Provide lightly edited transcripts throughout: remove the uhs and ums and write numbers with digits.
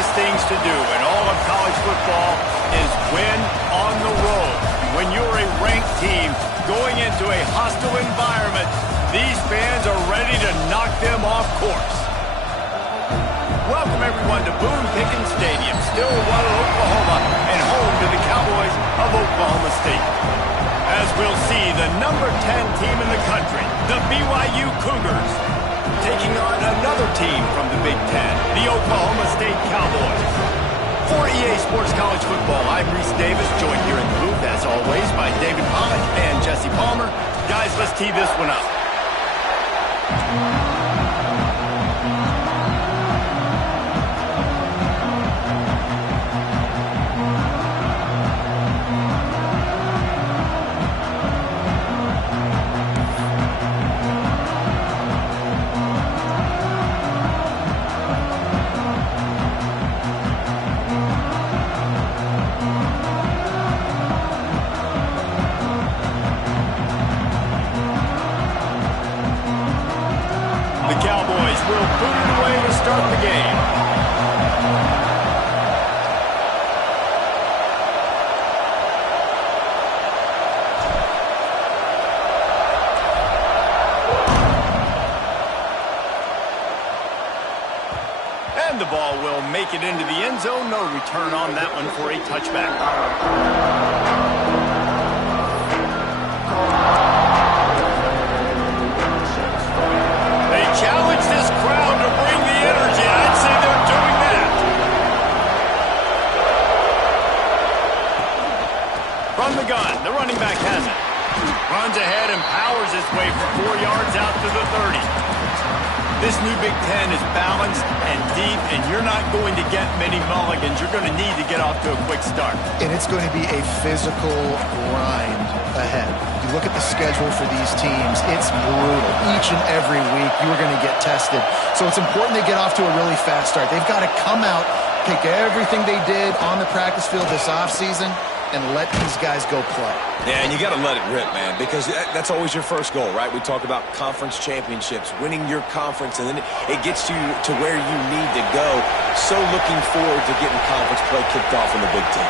toughest things to do in all of college football is win on the road. When you're a ranked team going into a hostile environment, these fans are ready to knock them off course. Welcome, everyone, to Boone Pickens Stadium, Stillwater, Oklahoma, and home to the Cowboys of Oklahoma State. As we'll see, the number 10 team in the country, the BYU Cougars, taking on another team from the Big Ten, the Oklahoma State Cowboys. For EA Sports College Football, I'm Reese Davis, joined here in the booth, as always, by David Pollock and Jesse Palmer. Guys, let's tee this one up. The ball will make it into the end zone. No return on that one for a touchback. They challenge this crowd to bring the energy. I'd say they're doing that. From the gun, the running back has it. Runs ahead and powers his way for 4 yards out to the 30. This new Big Ten is balanced and deep, and you're not going to get many mulligans. You're going to need to get off to a quick start. And it's going to be a physical grind ahead. You look at the schedule for these teams, it's brutal. Each and every week, you're going to get tested. So it's important they get off to a really fast start. They've got to come out, take everything they did on the practice field this offseason, and let these guys go play. Yeah, and you got to let it rip, man, because that's always your first goal, right? We talk about conference championships, winning your conference, and then it gets you to where you need to go. So looking forward to getting conference play kicked off in the Big Ten.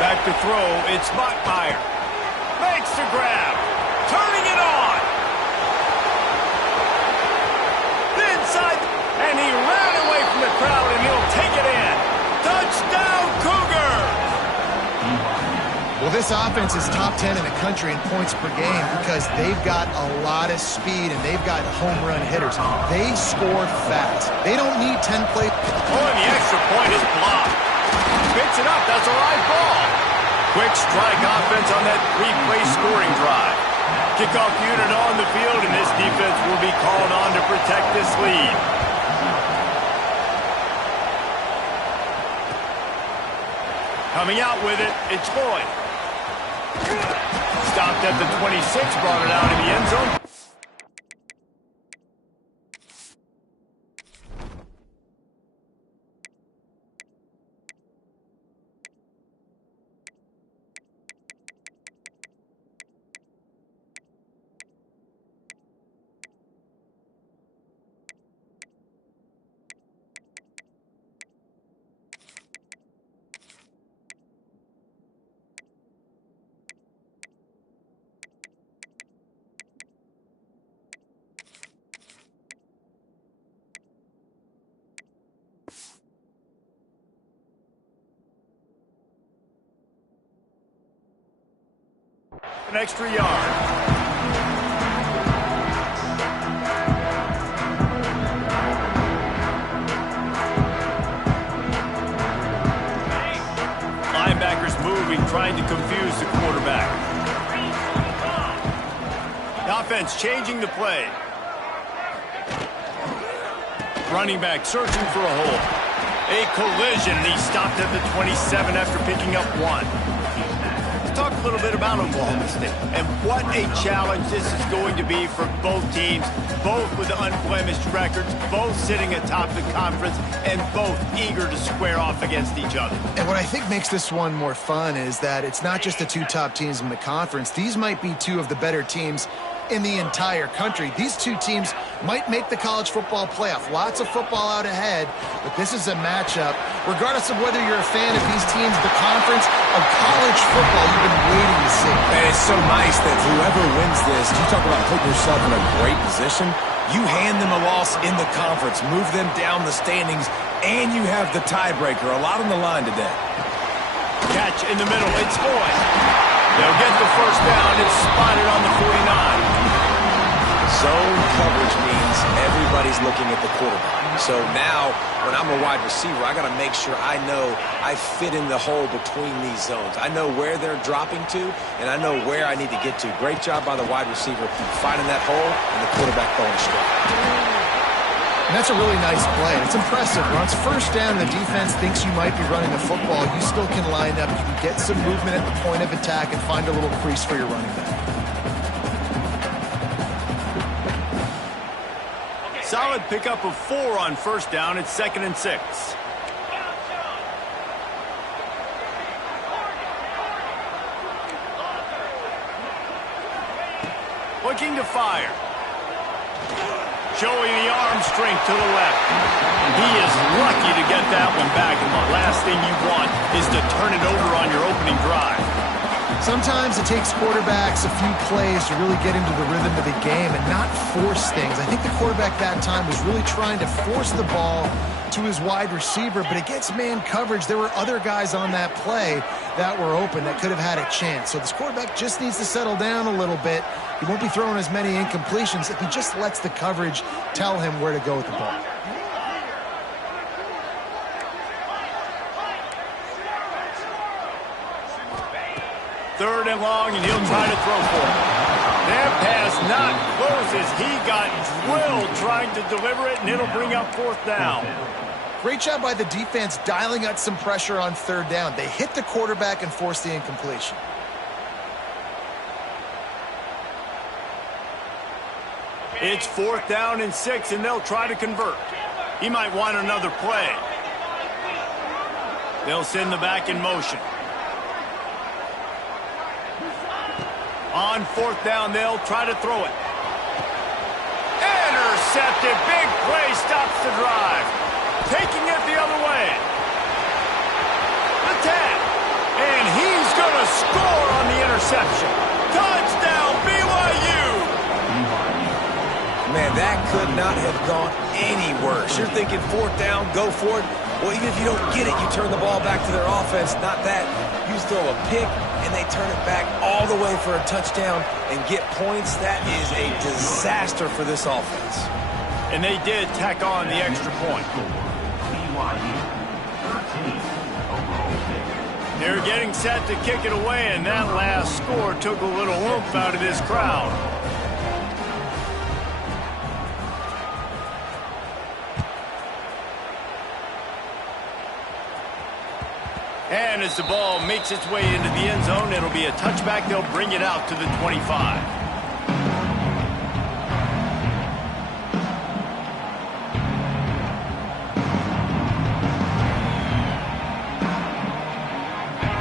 Back to throw, it's Bachmeier. Makes the grab, turning it on. Inside, and he ran away from the crowd, and he'll take it in. Touchdown, Cougars! Well, this offense is top 10 in the country in points per game because they've got a lot of speed and they've got home run hitters. They score fast. They don't need 10 plays. Oh, and the extra point is blocked. Picks it up. That's a live ball. Quick strike offense on that three-play scoring drive. Kickoff unit on the field, and this defense will be called on to protect this lead. Coming out with it, it's Floyd. Stopped at the 26, brought it out in the end zone. An extra yard. Linebackers moving, trying to confuse the quarterback. The offense changing the play. Running back searching for a hole. A collision, and he stopped at the 27 after picking up one. Talk a little bit about Oklahoma State and what a challenge this is going to be for both teams, both with unblemished records, both sitting atop the conference, and both eager to square off against each other. And what I think makes this one more fun is that it's not just the two top teams in the conference. These might be two of the better teams in the entire country. These two teams might make the college football playoff. Lots of football out ahead, but this is a matchup, regardless of whether you're a fan of these teams, the conference of college football you've been waiting to see. And it's so nice that whoever wins this, you talk about putting yourself in a great position, you hand them a loss in the conference, move them down the standings, and you have the tiebreaker. A lot on the line today. Catch in the middle. It's Boyd. They'll get the first down. It's spotted on the 49. Zone coverage means everybody's looking at the quarterback. So now, when I'm a wide receiver, I got to make sure I know I fit in the hole between these zones. I know where they're dropping to, and I know where I need to get to. Great job by the wide receiver finding that hole and the quarterback throwing straight. And that's a really nice play. It's impressive. Once first down, the defense thinks you might be running the football. You still can line up. You can get some movement at the point of attack and find a little crease for your running back. Solid pickup of 4 on first down. It's 2nd and 6. Looking to fire. Showing the arm strength to the left. He is lucky to get that one back, and the last thing you want is to turn it over on your opening drive. Sometimes it takes quarterbacks a few plays to really get into the rhythm of the game and not force things. I think the quarterback that time was really trying to force the ball to his wide receiver, but against man coverage, there were other guys on that play that were open that could have had a chance. So this quarterback just needs to settle down a little bit. He won't be throwing as many incompletions if he just lets the coverage tell him where to go with the ball. Third and long, and he'll try to throw for it. That pass not close as he got drilled trying to deliver it, and it'll bring up 4th down. Great job by the defense dialing out some pressure on 3rd down. They hit the quarterback and forced the incompletion. It's 4th down and 6, and they'll try to convert. He might want another play. They'll send the back in motion. On 4th down, they'll try to throw it. Intercepted. Big play stops the drive. Taking it the other way. The 10. And he's going to score on the interception. Touchdown, BYU. Man, that could not have gone any worse. You're thinking 4th down, go for it. Well, even if you don't get it, you turn the ball back to their offense. Not that. You throw a pick, and they turn it back all the way for a touchdown and get points. That is a disaster for this offense. And they did tack on the extra point. They're getting set to kick it away, and that last score took a little oomph out of this crowd. And as the ball makes its way into the end zone, it'll be a touchback. They'll bring it out to the 25.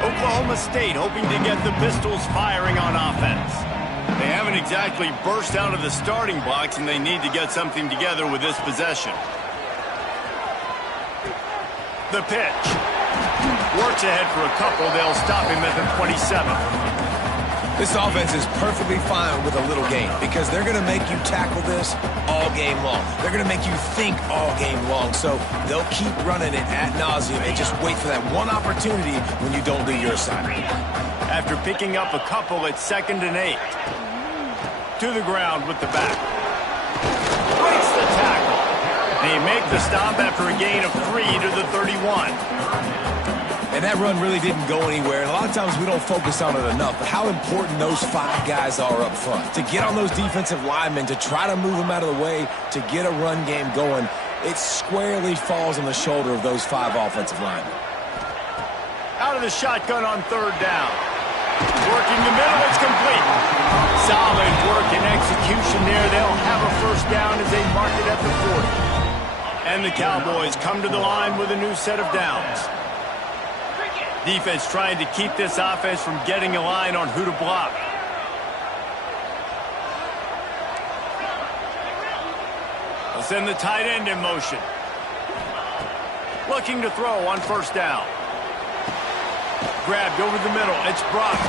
Oklahoma State hoping to get the Pistols firing on offense. They haven't exactly burst out of the starting blocks, and they need to get something together with this possession. The pitch. Works ahead for a couple. They'll stop him at the 27. This offense is perfectly fine with a little game because they're going to make you tackle this all game long. They're going to make you think all game long. So they'll keep running it ad nauseum and just wait for that one opportunity when you don't do your assignment. After picking up a couple, it's 2nd and 8. To the ground with the back. Breaks the tackle. They make the stop after a gain of 3 to the 31. And that run really didn't go anywhere. And a lot of times we don't focus on it enough, but how important those 5 guys are up front. To get on those defensive linemen, to try to move them out of the way, to get a run game going, it squarely falls on the shoulder of those 5 offensive linemen. Out of the shotgun on 3rd down. Working the middle, it's complete. Solid work and execution there. They'll have a first down as they mark it at the 40. And the Cowboys come to the line with a new set of downs. Defense trying to keep this offense from getting a line on who to block. They'll send the tight end in motion. Looking to throw on first down. Grabbed over the middle. It's Brock.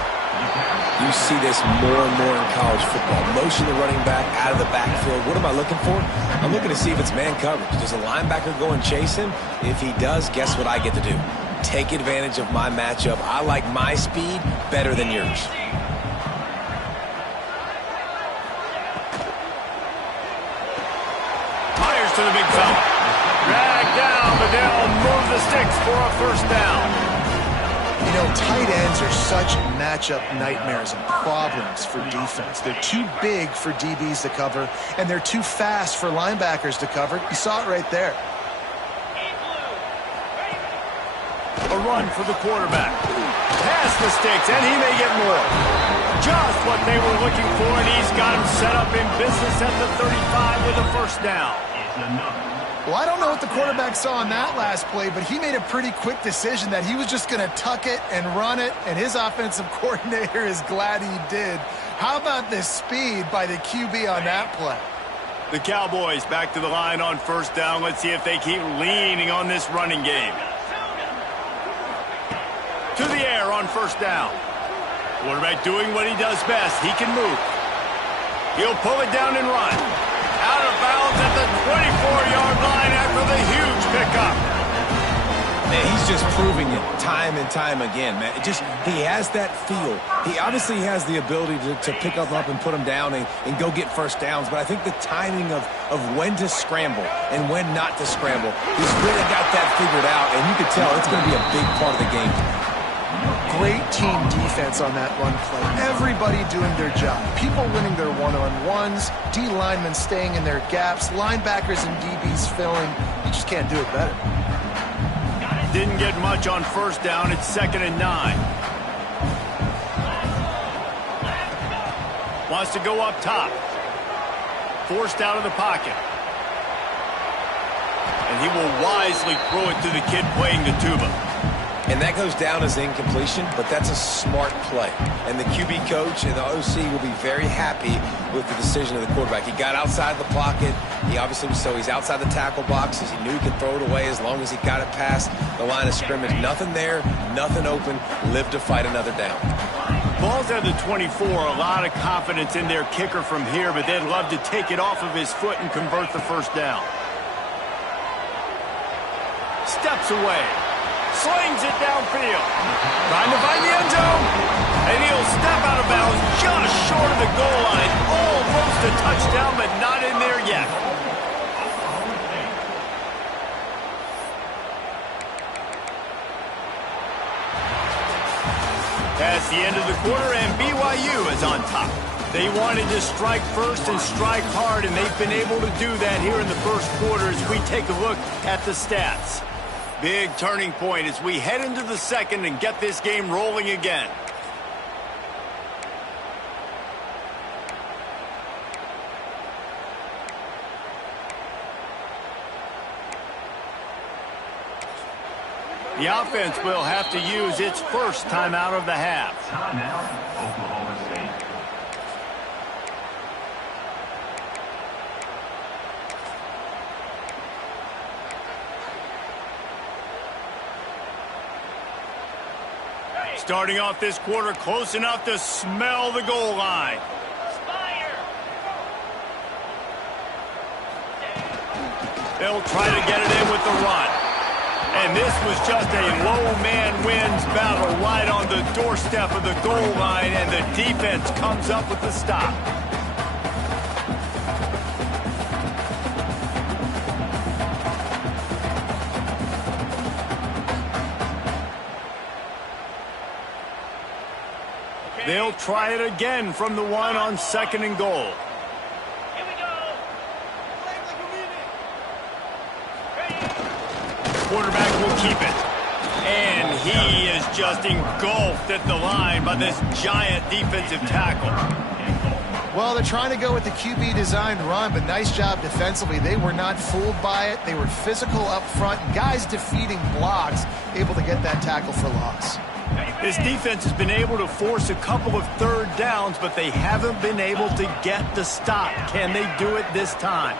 You see this more and more in college football. Motion the running back out of the backfield. What am I looking for? I'm looking to see if it's man coverage. Does a linebacker go and chase him? If he does, guess what I get to do? Take advantage of my matchup. I like my speed better than yours. Myers to the big fella. Dragged down, but they'll move the sticks for a first down. You know, tight ends are such matchup nightmares and problems for defense. They're too big for DBs to cover, and they're too fast for linebackers to cover. You saw it right there. A run for the quarterback. Past the sticks, and he may get more. Just what they were looking for, and he's got him set up in business at the 35 with a first down. Well, I don't know what the quarterback saw on that last play, but he made a pretty quick decision that he was just going to tuck it and run it, and his offensive coordinator is glad he did. How about the speed by the QB on that play? The Cowboys back to the line on first down. Let's see if they keep leaning on this running game. To the air on first down. Quarterback doing what he does best. He can move. He'll pull it down and run. Out of bounds at the 24-yard line after the huge pickup. Man, he's just proving it time and time again, man. He has that feel. He obviously has the ability to pick them up and put them down and go get first downs, but I think the timing of when to scramble and when not to scramble, he's really got that figured out, and you can tell it's going to be a big part of the game. Great team defense on that run play. Everybody doing their job. People winning their one-on-ones, D linemen staying in their gaps, linebackers and DBs filling. You just can't do it better. Didn't get much on first down. It's 2nd and 9. Wants to go up top. Forced out of the pocket. And he will wisely throw it to the kid playing the tuba. And that goes down as incompletion, but that's a smart play. And the QB coach and the OC will be very happy with the decision of the quarterback. He got outside the pocket. He obviously he's outside the tackle boxes. He knew he could throw it away as long as he got it past the line of scrimmage. Nothing there, nothing open. Live to fight another down. Ball's at the 24. A lot of confidence in their kicker from here, but they'd love to take it off of his foot and convert the first down. Steps away. Slings it downfield. Trying to find the end zone. And he'll step out of bounds just short of the goal line. Almost a touchdown, but not in there yet. Past the end of the quarter, and BYU is on top. They wanted to strike first and strike hard, and they've been able to do that here in the first quarter as we take a look at the stats. Big turning point as we head into the second and get this game rolling again. The offense will have to use its first timeout of the half. Timeout, Oklahoma State. Starting off this quarter close enough to smell the goal line. They'll try to get it in with the run. And this was just a low man wins battle right on the doorstep of the goal line, and the defense comes up with the stop. They'll try it again from the one on 2nd and goal. Here we go. Quarterback will keep it. And he is just engulfed at the line by this giant defensive tackle. Well, they're trying to go with the QB designed run, but nice job defensively. They were not fooled by it. They were physical up front. Guys defeating blocks, able to get that tackle for loss. This defense has been able to force a couple of third downs, but they haven't been able to get the stop. Can they do it this time?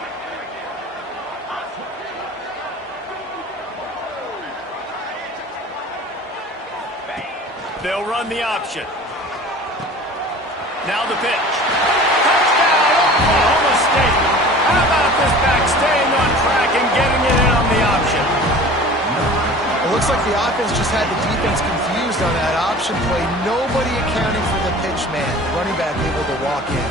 They'll run the option. Now the pitch. Touchdown, Oklahoma State. How about this back staying on track and getting it in on the option? It looks like the offense just had the defense confused on that option play. Nobody accounting for the pitch man. Running back able to walk in.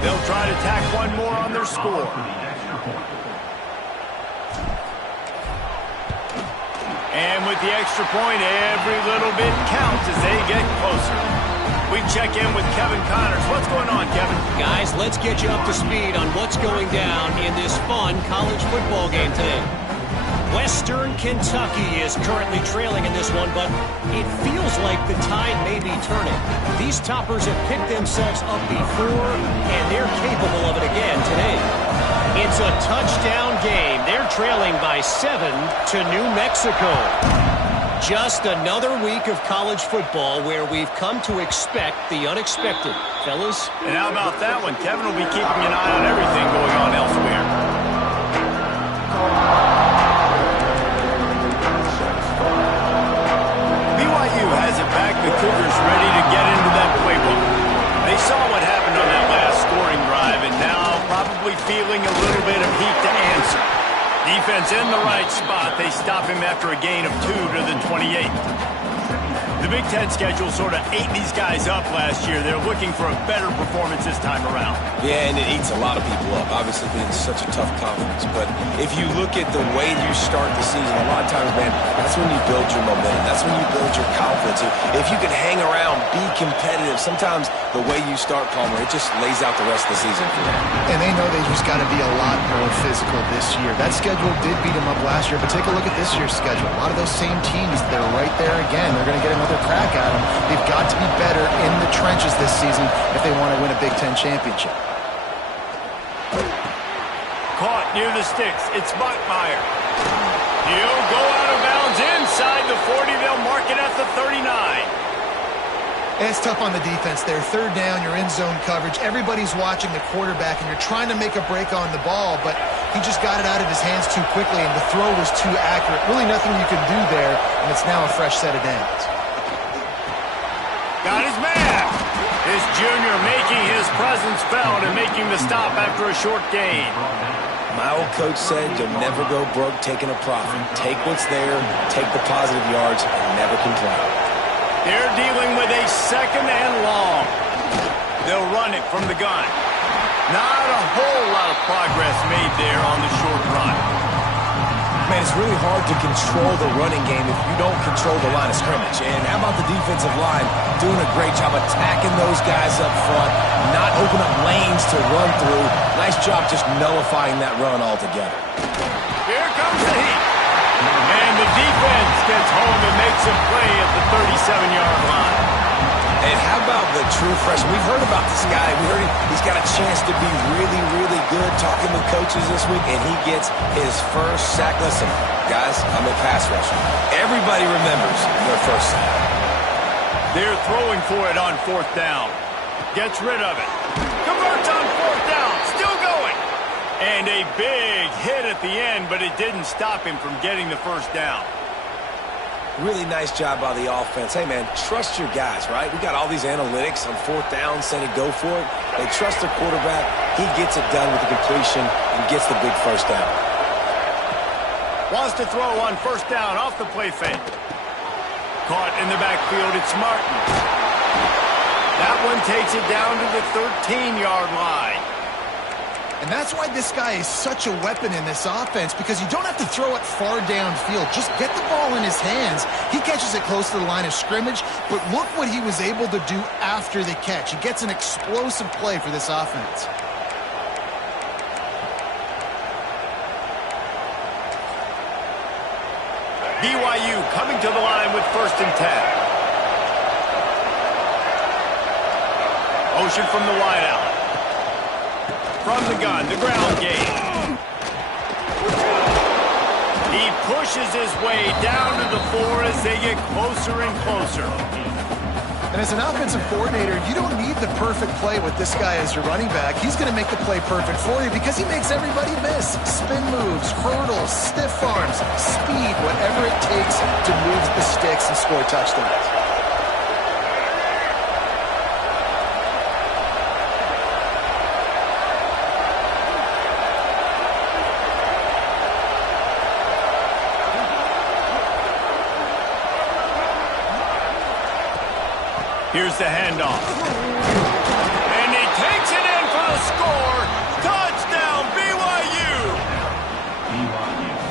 They'll try to tack one more on their score. And with the extra point, every little bit counts as they get closer. We check in with Kevin Connors. What's going on, Kevin? Guys, let's get you up to speed on what's going down in this fun college football game today. Western Kentucky is currently trailing in this one, but it feels like the tide may be turning. These toppers have picked themselves up before, and they're capable of it again today. It's a touchdown game. They're trailing by 7 to New Mexico. Just another week of college football where we've come to expect the unexpected. Fellas? And how about that one? Kevin will be keeping an eye on everything going on elsewhere. BYU has it back. The Cougars ready to get into that playbook. They saw what happened on that last scoring drive, and now probably feeling a little bit of heat to answer. Defense in the right spot. They stop him after a gain of 2 to the 28. The Big Ten schedule sort of ate these guys up last year. They're looking for a better performance this time around. Yeah, and it eats a lot of people up, obviously being such a tough conference. But if you look at the way you start the season, a lot of times, man, that's when you build your momentum. That's when you build your confidence. If you can hang around, be competitive, sometimes the way you start, Palmer, it just lays out the rest of the season for them. And they know they just got to be a lot more physical this year. That schedule did beat them up last year, but take a look at this year's schedule. A lot of those same teams, they're right there again. They're going to get another crack at them. They've got to be better in the trenches this season if they want to win a Big Ten championship. Caught near the sticks. It's Buckmeyer. He'll go out of bounds inside the 40. They'll mark it at the 39. It's tough on the defense there. Third down, you're in zone coverage. Everybody's watching the quarterback, and you're trying to make a break on the ball, but he just got it out of his hands too quickly, and the throw was too accurate. Really nothing you can do there, and it's now a fresh set of downs. Got his man. This junior making his presence felt and making the stop after a short gain. My old coach said you'll never go broke taking a profit. Take what's there, take the positive yards, and never complain. They're dealing with a second and long. They'll run it from the gun. Not a whole lot of progress made there on the short run. Man, it's really hard to control the running game if you don't control the line of scrimmage. And how about the defensive line doing a great job attacking those guys up front, not open up lanes to run through. Nice job just nullifying that run altogether. Here comes the heat. And the defense gets home and makes a play at the 37-yard line. And how about the true freshman? We've heard about this guy. We heard he's got a chance to be really, really good. Talking with coaches this week, and he gets his first sack. Listen, guys, I'm a pass rusher. Everybody remembers their first sack. They're throwing for it on fourth down. Gets rid of it. Converts on fourth down. Still going. And a big hit at the end, but it didn't stop him from getting the first down. Really nice job by the offense. Hey, man, trust your guys, right? We got all these analytics on fourth down saying to go for it. They trust their quarterback. He gets it done with the completion and gets the big first down. Wants to throw on first down off the play fake. Caught in the backfield, it's Martin. That one takes it down to the 13-yard line. And that's why this guy is such a weapon in this offense, because you don't have to throw it far downfield. Just get the ball in his hands. He catches it close to the line of scrimmage, but look what he was able to do after the catch. He gets an explosive play for this offense. BYU coming to the line with 1st and 10. Motion from the wideout. From the gun, the ground game. He pushes his way down to the 4 as they get closer and closer. And as an offensive coordinator, you don't need the perfect play with this guy as your running back. He's going to make the play perfect for you because he makes everybody miss. Spin moves, hurdles, stiff arms, speed, whatever it takes to move the sticks and score touchdowns. Here's the handoff. And he takes it in for the score. Touchdown, BYU.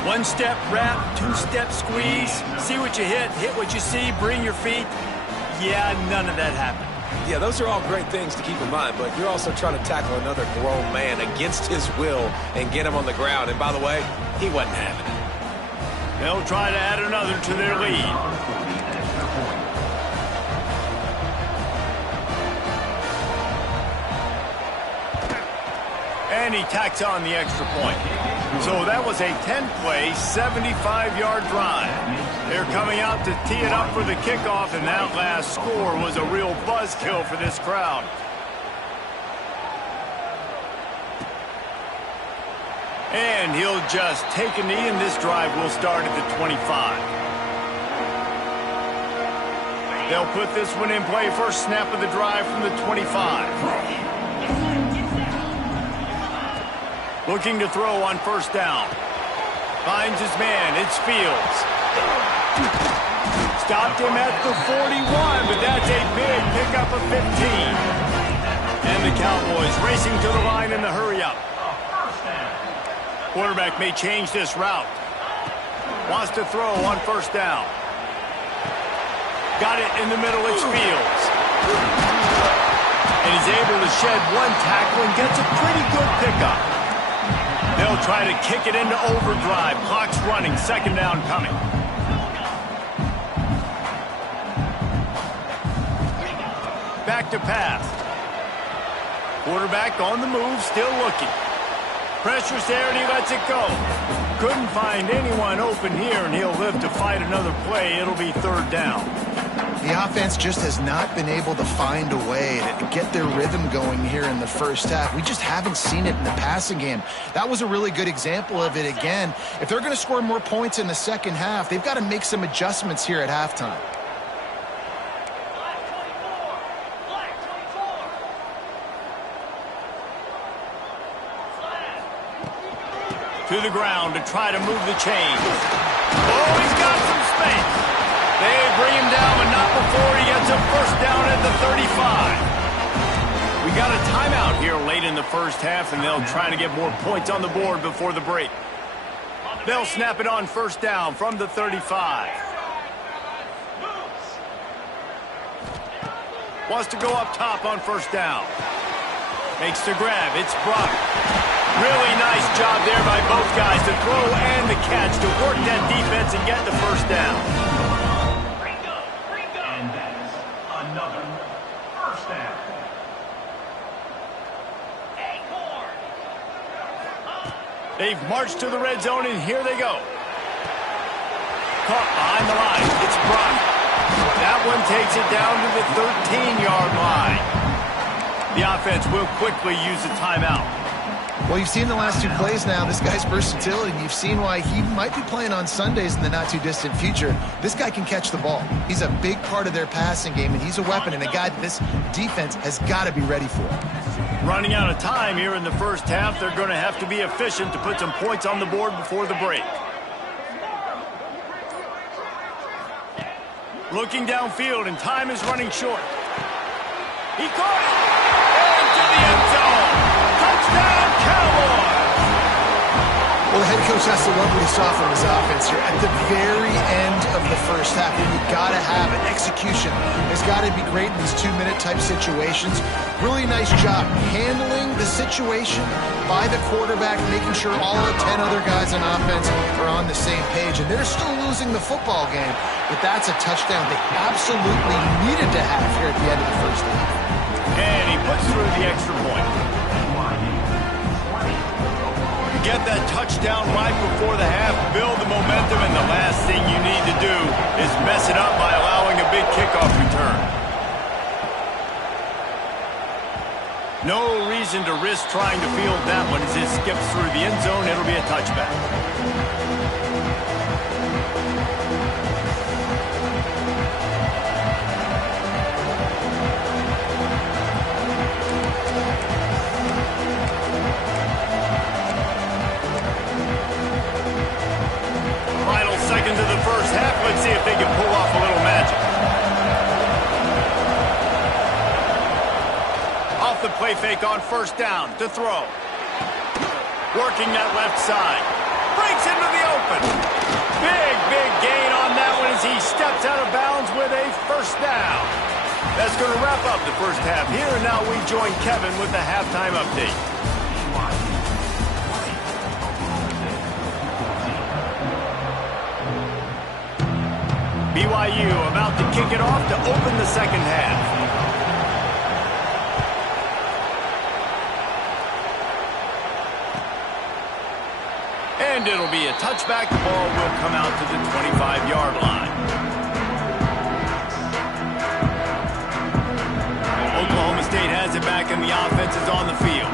One-step wrap, two-step squeeze. See what you hit what you see, bring your feet. Yeah, none of that happened. Yeah, those are all great things to keep in mind, but you're also trying to tackle another grown man against his will and get him on the ground. And by the way, he wasn't having it. They'll try to add another to their lead. And he tacks on the extra point. So that was a 10-play, 75-yard drive. They're coming out to tee it up for the kickoff, and that last score was a real buzzkill for this crowd. And he'll just take a knee, and this drive will start at the 25. They'll put this one in play first snap of the drive from the 25. Looking to throw on first down. Finds his man. It's Fields. Stopped him at the 41, but that's a big pickup of 15. And the Cowboys racing to the line in the hurry-up. Quarterback may change this route. Wants to throw on first down. Got it in the middle. It's Fields. And he's able to shed one tackle and gets a pretty good pickup. They'll try to kick it into overdrive. Clock's running. Second down coming. Back to pass. Quarterback on the move, still looking. Pressure's there, and he lets it go. Couldn't find anyone open here, and he'll live to fight another play. It'll be third down. The offense just has not been able to find a way to get their rhythm going here in the first half. We just haven't seen it in the passing game. That was a really good example of it again. If they're going to score more points in the second half, they've got to make some adjustments here at halftime. To the ground to try to move the chains. Oh, he's got some space. They bring him down, but not before he gets a first down at the 35. We got a timeout here late in the first half, and they'll try to get more points on the board before the break. They'll snap it on first down from the 35. Wants to go up top on first down. Makes the grab. It's Brock. Really nice job there by both guys to throw and the catch to work that defense and get the first down. And that is another first down. They've marched to the red zone, and here they go. Caught behind the line. It's Brock. That one takes it down to the 13-yard line. The offense will quickly use a timeout. Well, you've seen the last two plays now, this guy's versatility, and you've seen why he might be playing on Sundays in the not-too-distant future. This guy can catch the ball. He's a big part of their passing game, and he's a weapon and a guy that this defense has got to be ready for. Running out of time here in the first half, they're going to have to be efficient to put some points on the board before the break. Looking downfield, and time is running short. He caught it! Into the end zone! Touchdown, Cowboys! Well, the head coach has to love what he saw from his offense here. At the very end of the first half, you've got to have it. Execution has got to be great in these two-minute type situations. Really nice job handling the situation by the quarterback, making sure all the 10 other guys on offense are on the same page. And they're still losing the football game, but that's a touchdown they absolutely needed to have here at the end of the first half. And he puts through the extra point. Get that touchdown right before the half, build the momentum, and the last thing you need to do is mess it up by allowing a big kickoff return. No reason to risk trying to field that one as it skips through the end zone. It'll be a touchback. Final seconds of the first half. Let's see if they can pull off a little magic. Off the play fake on first down to throw. Working that left side. Breaks into the open. Big gain on that one as he steps out of bounds with a first down. That's going to wrap up the first half here, and now we join Kevin with the halftime update. BYU about to kick it off to open the second half. And it'll be a touchback. The ball will come out to the 25-yard line. Oklahoma State has it back, and the offense is on the field.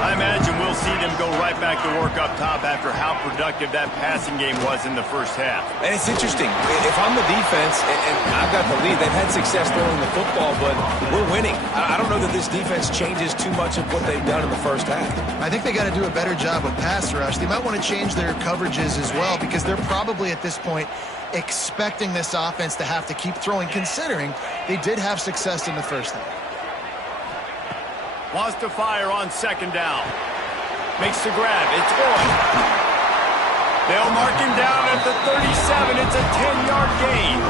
I imagine we'll see them go right back to work up top after how productive that passing game was in the first half. And it's interesting. If I'm the defense and I've got the lead, they've had success throwing the football, but we're winning. I don't know that this defense changes too much of what they've done in the first half. I think they got to do a better job of pass rush. They might want to change their coverages as well because they're probably at this point expecting this offense to have to keep throwing, considering they did have success in the first half. Wants to fire on second down. Makes the grab. It's going. They'll mark him down at the 37. It's a 10-yard gain.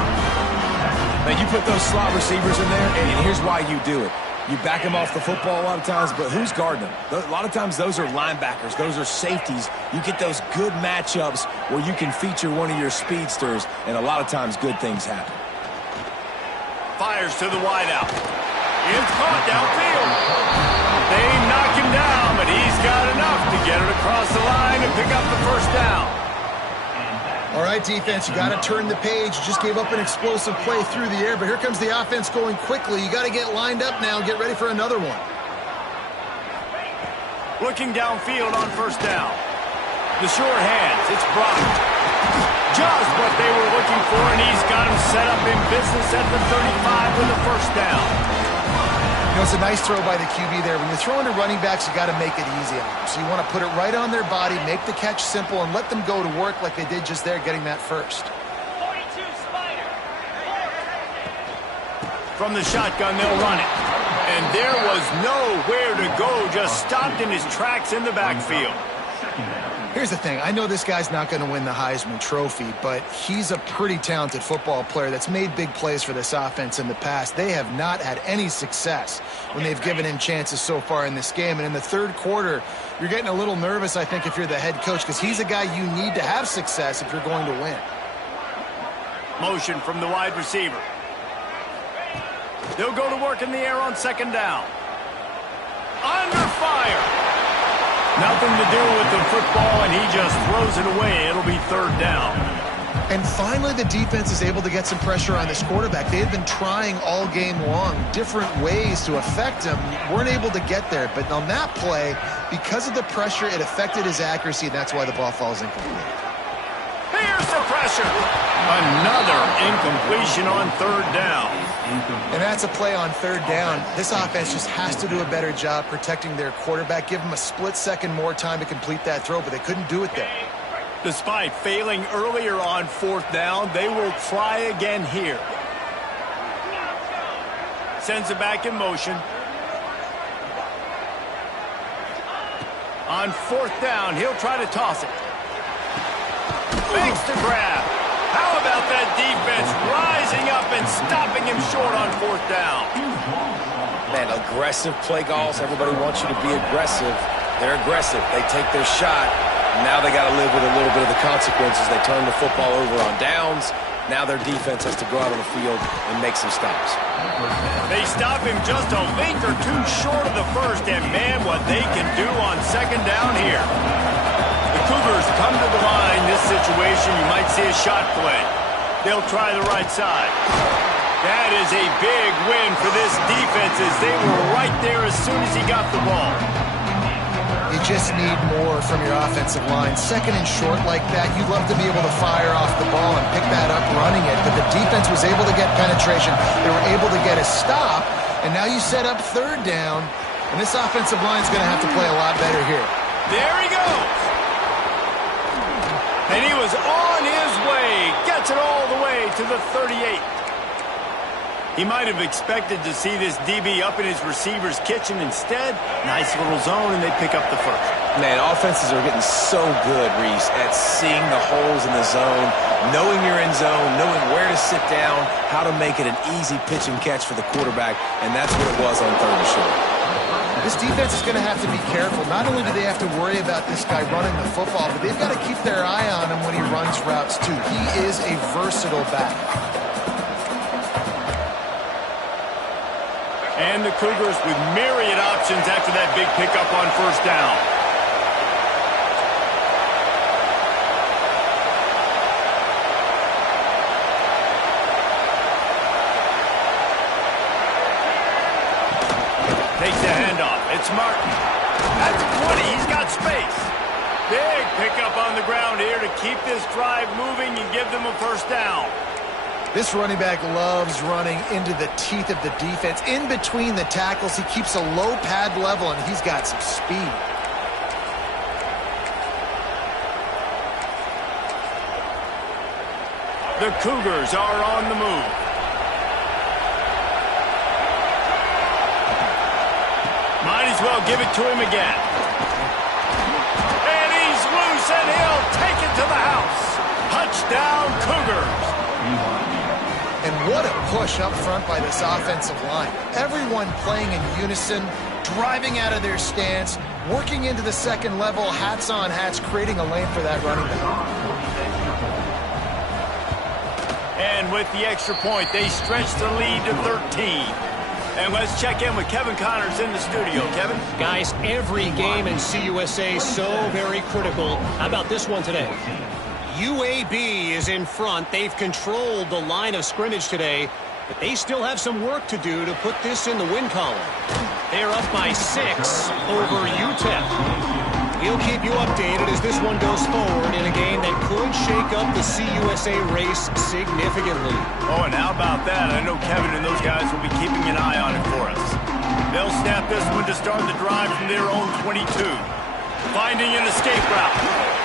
Now, you put those slot receivers in there, and here's why you do it. You back them off the football a lot of times, but who's guarding them? A lot of times those are linebackers. Those are safeties. You get those good matchups where you can feature one of your speedsters, and a lot of times good things happen. Fires to the wideout. It's caught downfield. They knock him down, but he's got enough to get it across the line and pick up the first down. All right, defense, you got to turn the page. You just gave up an explosive play through the air, but here comes the offense going quickly. You got to get lined up now and get ready for another one. Looking downfield on first down. The sure hands. It's blocked. Just what they were looking for, and he's got him set up in business at the 35 with a first down. You know, it's a nice throw by the QB there. When you're throwing to running backs, you got to make it easy on them. So you want to put it right on their body, make the catch simple, and let them go to work like they did just there, getting that first. 42 Spider. From the shotgun, they'll run it. And there was nowhere to go, just stopped in his tracks in the backfield. Here's the thing. I know this guy's not going to win the Heisman Trophy, but he's a pretty talented football player that's made big plays for this offense in the past. They have not had any success when they've given him chances so far in this game. And in the third quarter, you're getting a little nervous, I think, if you're the head coach, because he's a guy you need to have success if you're going to win. Motion from the wide receiver. They'll go to work in the air on second down. Under fire. Nothing to do with the football, and he just throws it away. It'll be third down. And finally, the defense is able to get some pressure on this quarterback. They had been trying all game long different ways to affect him. Weren't able to get there. But on that play, because of the pressure, it affected his accuracy, and that's why the ball falls incomplete. Here's the pressure. Another incompletion on third down. And that's a play on third down. This offense just has to do a better job protecting their quarterback. Give him a split second more time to complete that throw, but they couldn't do it there. Despite failing earlier on fourth down, they will try again here. Sends it back in motion. On fourth down, he'll try to toss it. Makes the grab. How about that defense rising up and stopping him short on fourth down? Man, aggressive play calls. Everybody wants you to be aggressive. They're aggressive. They take their shot. Now they got to live with a little bit of the consequences. They turn the football over on downs. Now their defense has to go out on the field and make some stops. They stop him just a length or two short of the first, and man, what they can do on second down here. The Cougars come to the line. This situation, you might see a shot play. They'll try the right side. That is a big win for this defense as they were right there as soon as he got the ball. You just need more from your offensive line. Second and short like that, you'd love to be able to fire off the ball and pick that up running it, but the defense was able to get penetration. They were able to get a stop, and now you set up third down, and this offensive line is going to have to play a lot better here. There he goes. And he was on his way. Gets it all the way to the 38. He might have expected to see this DB up in his receiver's kitchen. Instead, nice little zone, and they pick up the first. Man, offenses are getting so good, Reese, at seeing the holes in the zone, knowing you're in zone, knowing where to sit down, how to make it an easy pitch and catch for the quarterback, and that's what it was on third and short. This defense is going to have to be careful. Not only do they have to worry about this guy running the football, but they've got to keep their eye on him when he runs routes, too. He is a versatile back. And the Cougars with myriad options after that big pickup on first down. Takes the handoff. It's Martin. That's 20. He's got space. Big pickup on the ground here to keep this drive moving and give them a first down. This running back loves running into the teeth of the defense. In between the tackles, he keeps a low pad level, and he's got some speed. The Cougars are on the move. Might as well give it to him again. And he's loose, and he'll take it to the house. Touchdown, Cougars. And what a push up front by this offensive line. Everyone playing in unison, driving out of their stance, working into the second level, hats on hats, creating a lane for that running back. And with the extra point, they stretch the lead to 13. And let's check in with Kevin Connors in the studio. Kevin? Guys, every game in CUSA is so very critical. How about this one today? UAB is in front. They've controlled the line of scrimmage today, but they still have some work to do to put this in the win column. They're up by 6 over UTEP. We'll keep you updated as this one goes forward in a game that could shake up the CUSA race significantly. Oh, and how about that? I know Kevin and those guys will be keeping an eye on it for us. They'll snap this one to start the drive from their own 22. Finding an escape route.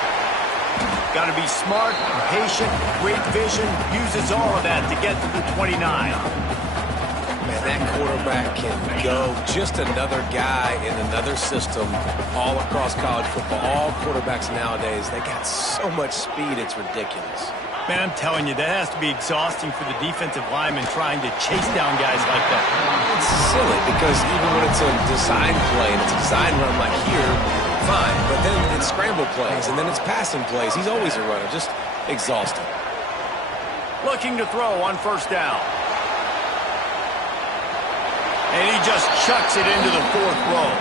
Got to be smart, patient, great vision, uses all of that to get to the 29. Man, that quarterback can go. Just another guy in another system all across college football. All quarterbacks nowadays, they got so much speed, it's ridiculous. Man, I'm telling you, that has to be exhausting for the defensive lineman trying to chase down guys like that. It's silly because even when it's a design play and it's a design run like here, fine, but then it's scramble plays, and then it's passing plays. He's always a runner, just exhausting. Looking to throw on first down. And he just chucks it into the fourth row.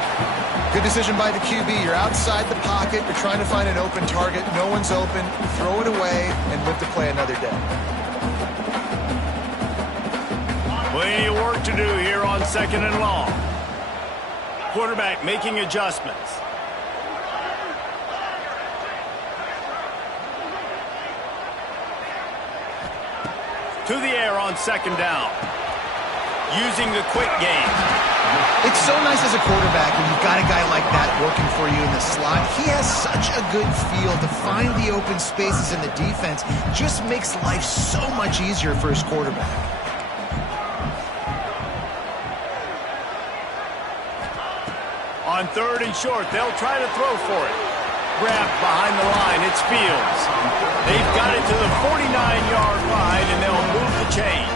Good decision by the QB. You're outside the pocket. You're trying to find an open target. No one's open. Throw it away and live to play another day. Plenty of work to do here on second and long. Quarterback making adjustments. To the air on second down. Using the quick game. It's so nice as a quarterback when you've got a guy like that working for you in the slot. He has such a good feel to find the open spaces in the defense. Just makes life so much easier for his quarterback. On third and short, they'll try to throw for it. Wrapped behind the line, it's Fields. They've got it to the 49-yard line, and they'll move the chains.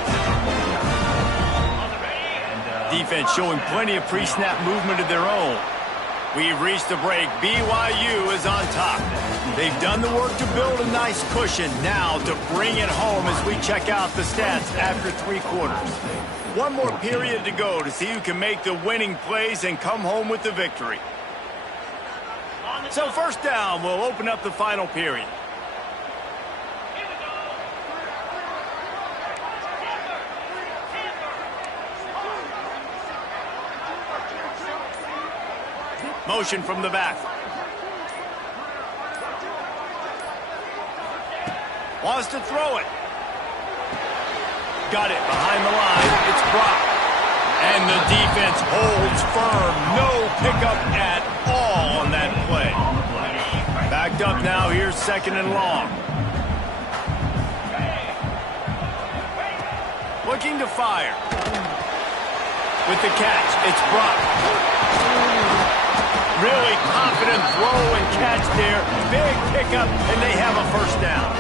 Defense showing plenty of pre-snap movement of their own. We've reached the break. BYU is on top. They've done the work to build a nice cushion. Now to bring it home as we check out the stats after 3 quarters. One more period to go to see who can make the winning plays and come home with the victory. So first down, we'll open up the final period. Motion from the back. Wants to throw it. Got it behind the line. It's Brock. And the defense holds firm. No pickup at all on that play. Backed up now. Here's 2nd and long. Looking to fire. With the catch, it's Brock. Really confident throw and catch there. Big pickup, and they have a first down.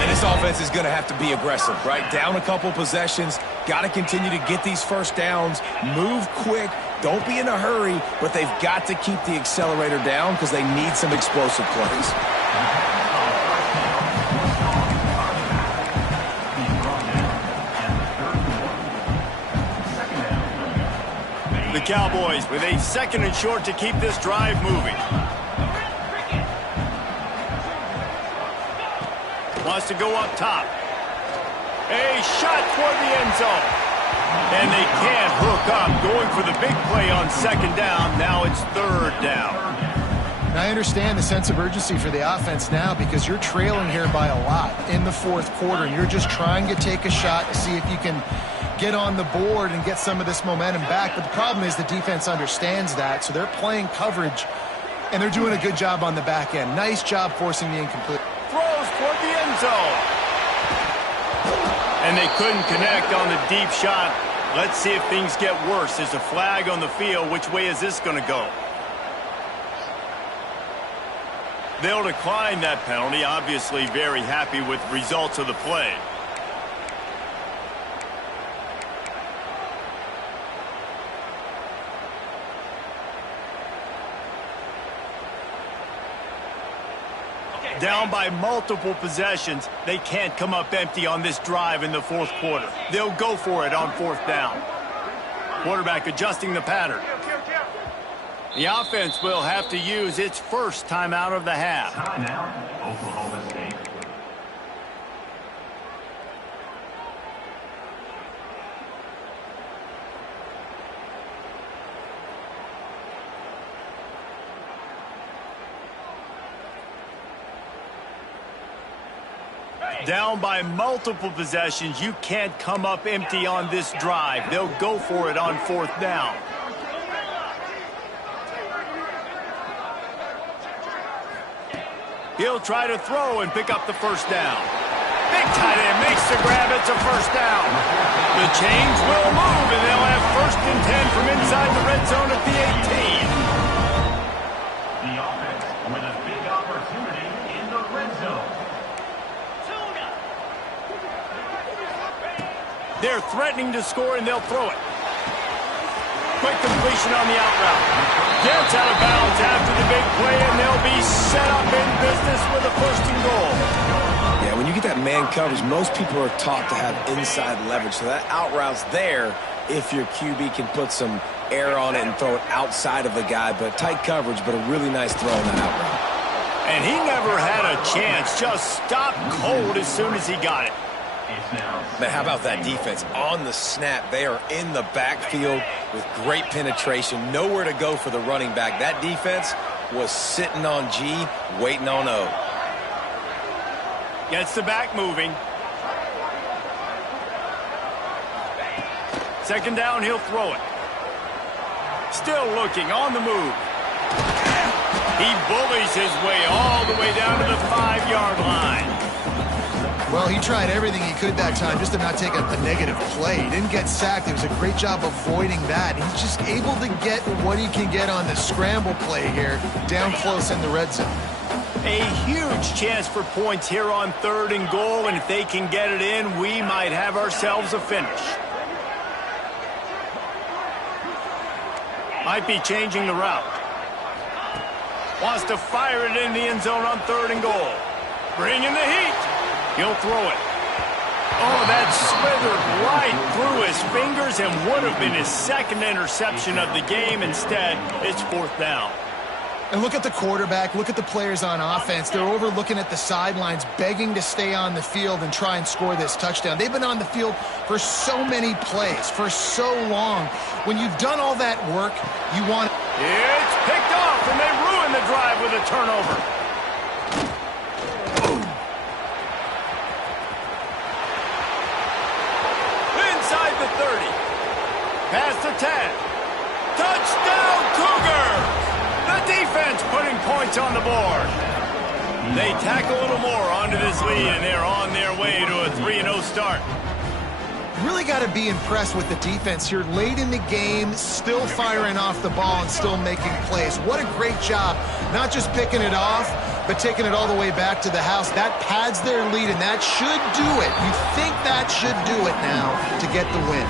And this offense is going to have to be aggressive, right? Down a couple possessions. Got to continue to get these first downs. Move quick. Don't be in a hurry, but they've got to keep the accelerator down because they need some explosive plays. The Cowboys with a 2nd and short to keep this drive moving. Wants to go up top. A shot toward the end zone. And they can't hook up. Going for the big play on 2nd down. Now it's 3rd down. And I understand the sense of urgency for the offense now because you're trailing here by a lot in the 4th quarter. And you're just trying to take a shot to see if you can get on the board and get some of this momentum back. But the problem is the defense understands that. So they're playing coverage, and they're doing a good job on the back end. Nice job forcing the incomplete. Throws toward the end zone. And they couldn't connect on the deep shot. Let's see if things get worse. There's a flag on the field. Which way is this going to go? They'll decline that penalty. Obviously very happy with the results of the play. Down by multiple possessions. They can't come up empty on this drive in the 4th quarter. They'll go for it on 4th down. Quarterback adjusting the pattern. The offense will have to use its first timeout of the half. Timeout, Oklahoma State. Down by multiple possessions. You can't come up empty on this drive. They'll go for it on 4th down. He'll try to throw and pick up the first down. Big tight end makes the grab. It's a first down. The chains will move, and they'll have 1st and 10 from inside the red zone at the 18. The offense with a big opportunity in the red zone. They're threatening to score, and they'll throw it. Quick completion on the out route. Gets out of bounds after the big play, and they'll be set up in business with a 1st and goal. Yeah, when you get that man coverage, most people are taught to have inside leverage. So that out route's there if your QB can put some air on it and throw it outside of the guy. But tight coverage, but a really nice throw on that out route. And he never had a chance. Just stopped cold as soon as he got it. Man, how about that defense? On the snap, they are in the backfield with great penetration. Nowhere to go for the running back. That defense was sitting on G, waiting on O. Gets the back moving. 2nd down, he'll throw it. Still looking, on the move. He bullies his way all the way down to the 5-yard line. Well, he tried everything he could that time just to not take a negative play. He didn't get sacked. It was a great job avoiding that. He's just able to get what he can get on the scramble play here, down close in the red zone. A huge chance for points here on 3rd and goal, and if they can get it in, we might have ourselves a finish. Might be changing the route. Wants to fire it in the end zone on 3rd and goal. Bringing the heat. He'll throw it. Oh, that slithered right through his fingers and would have been his 2nd interception of the game. Instead, it's 4th down. And look at the quarterback. Look at the players on offense. They're over looking at the sidelines, begging to stay on the field and try and score this touchdown. They've been on the field for so many plays, for so long. When you've done all that work, you want... It's drive with a turnover. Inside the 30. Past the 10. Touchdown, Cougars! The defense putting points on the board. They tack a little more onto this lead, and they're on their way to a 3-0 start. Really got to be impressed with the defense here. Late in the game, still firing off the ball and still making plays. What a great job. Not just picking it off, but taking it all the way back to the house. That pads their lead, and that should do it. You think that should do it now to get the win.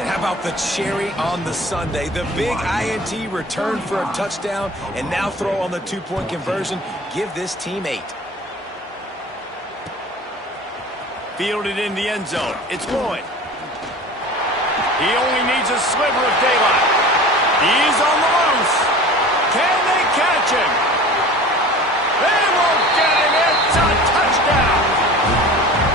And how about the cherry on the sundae? The big INT return for a touchdown, and now throw on the 2-point conversion. Give this team 8. Fielded in the end zone. It's Lloyd. He only needs a sliver of daylight. He's on the loose. Can they catch him? They won't get him. It's a touchdown.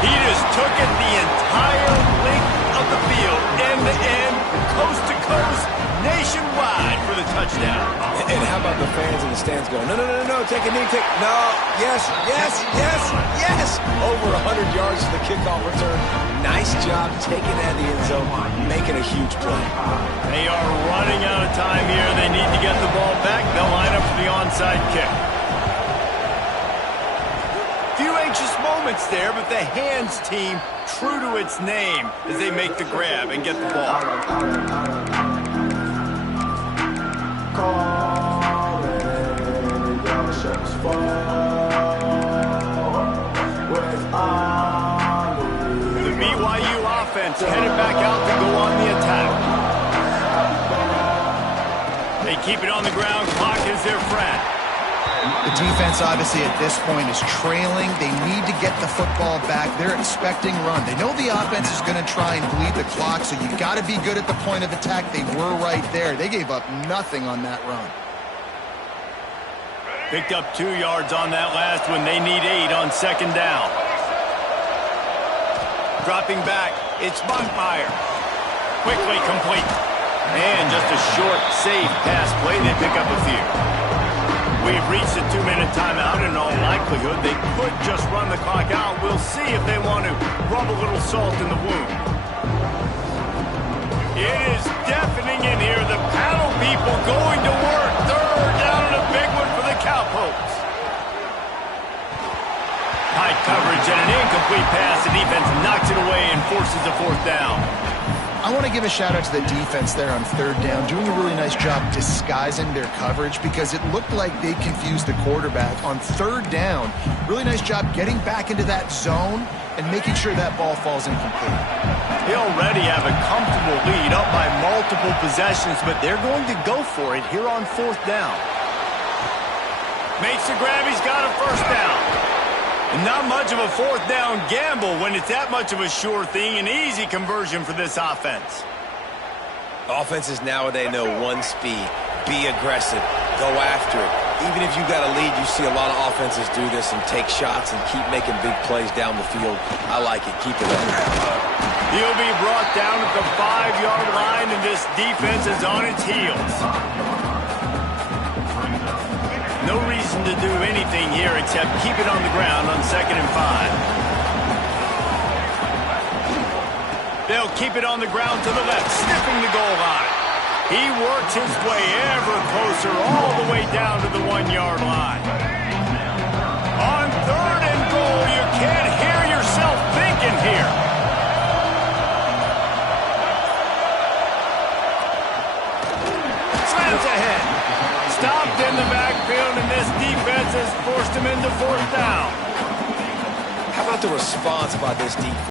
He just took it the entire length of the field, end to end, coast to coast, nationwide for the touchdown. And how about the fans in the stands going, no, no, no, no, take a knee, no, yes, yes, yes, yes. Over 100 yards to the kickoff return. Nice job taking that in the end zone, making a huge play. They are running out of time here. They need to get the ball back. They'll line up for the onside kick. Few anxious moments there, but the hands team true to its name as they make the grab and get the ball. The BYU offense headed back out to go on the attack. They keep it on the ground. Clock is their friend. The defense, obviously, at this point is trailing. They need to get the football back. They're expecting run. They know the offense is going to try and bleed the clock, so you got to be good at the point of attack. They were right there. They gave up nothing on that run. Picked up 2 yards on that last one. They need 8 on second down. Dropping back, it's Bunkmeyer. Quickly complete. And just a short, safe pass play. They pick up a few. We've reached a 2-minute timeout, and in all likelihood, they could just run the clock out. We'll see if they want to rub a little salt in the wound. It is deafening in here. The paddle people going to work. Third down and a big one for the Cowpokes. High coverage and an incomplete pass. The defense knocks it away and forces a 4th down. I want to give a shout-out to the defense there on third down, doing a really nice job disguising their coverage because it looked like they confused the quarterback on third down. Really nice job getting back into that zone and making sure that ball falls incomplete. They already have a comfortable lead up by multiple possessions, but they're going to go for it here on 4th down. Makes the grab. He's got a 1st down. And not much of a 4th down gamble when it's that much of a sure thing. An easy conversion for this offense. Offenses nowadays know one speed. Be aggressive. Go after it. Even if you got a lead, you see a lot of offenses do this and take shots and keep making big plays down the field. I like it. Keep it up. He'll be brought down at the 5-yard line, and this defense is on its heels. No reason to do anything here except keep it on the ground on 2nd and 5. They'll keep it on the ground to the left, sniffing the goal line. He works his way ever closer all the way down to the 1-yard line. On 3rd and goal, you can't hear yourself thinking here. Slams ahead. Stopped in the backfield, and this defense has forced him into 4th down. How about the response by this defense?